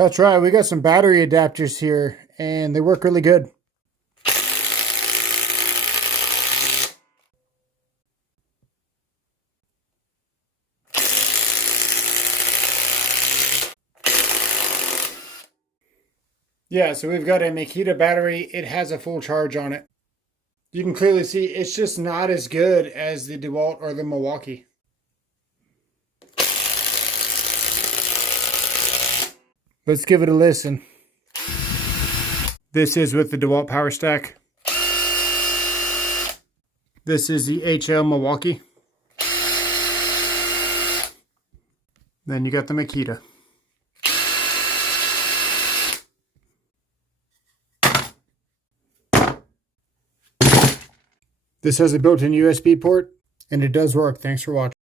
That's right, we got some battery adapters here, and they work really good. Yeah, so we've got a Makita battery. It has a full charge on it. You can clearly see it's just not as good as the DeWalt or the Milwaukee. Let's give it a listen. This is with the DeWalt power stack. This is the HL Milwaukee. Then you got the Makita. This has a built-in USB port, and it does work. Thanks for watching.